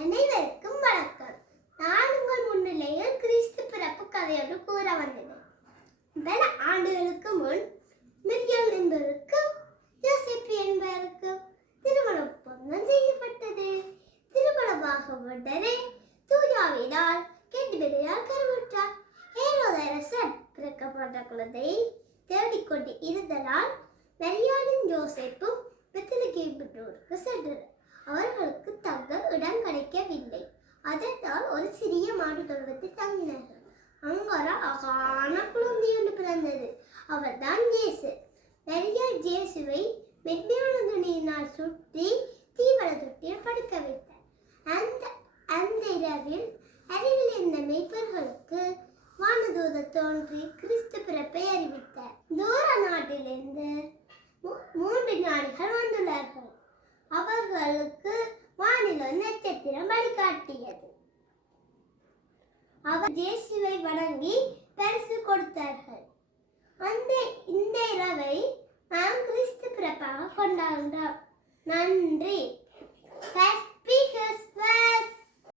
அனைவருக்கும் வணக்கம். நான் உங்கள் முன்னிலையில் கிறிஸ்து பிறப்பு கதையோடு கூற வந்தேன். பல ஆண்டுகளுக்கு முன் மிரியாம் என்பவருக்கும் யோசேப்பு என்பவருக்கும் திருமண ஒப்பந்தம் செய்யப்பட்டது. திருமணமாக உடனே தூயாவினால் கெட்டுபெரியால் கருவுற்றார். ஏரோது அரசன் பிறக்கப்பட்ட குழந்தையை தேடிக்கொண்டு இருந்ததால் மரியாளின் யோசேப்பும் பெத்லகேமுக்கு சென்றனர். அவர்களுக்கு தங்க இடம் கிடைக்கவில்லை. அதனால் ஒரு சிறிய மாடு தொழுவத்தில் தங்கினார்கள். அங்கொரு அழகான குழந்தை ஒன்று பிறந்தது. அவர்தான் இயேசு. மரியாள் இயேசுவை மென்மையான துணியினால் சுற்றி தீவன தொட்டியில் படுக்க வைத்தார். அந்த இரவில் அருகில் இருந்த மேய்ப்பர்களுக்கு வானதூதர் தோன்றி கிறிஸ்து பிறப்பை அறிவித்தார். தூர நாட்டிலிருந்து 3 ஞானிகள் வந்துள்ளார்கள். அவர்களுக்கு வானில் நட்சத்திரம் வழிகாட்டியது. அவர் இயேசுவை வணங்கி பரிசு கொடுத்தார்கள். இந்த இரவை நாம் கிறிஸ்து பிறப்பாக கொண்டாடுகிறோம். நன்றி. Happy Christmas.